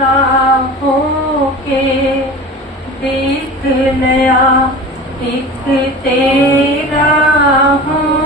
राहों के देख नया एक तेरा हूँ।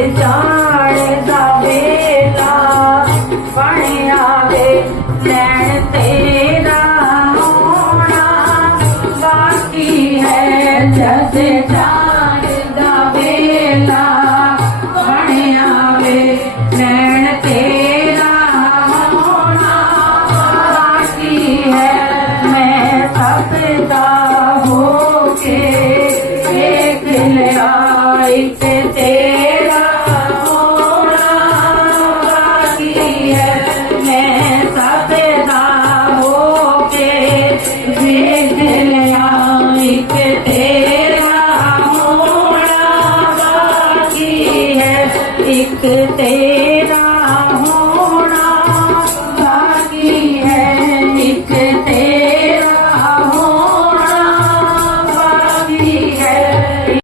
Hare திக்கு தே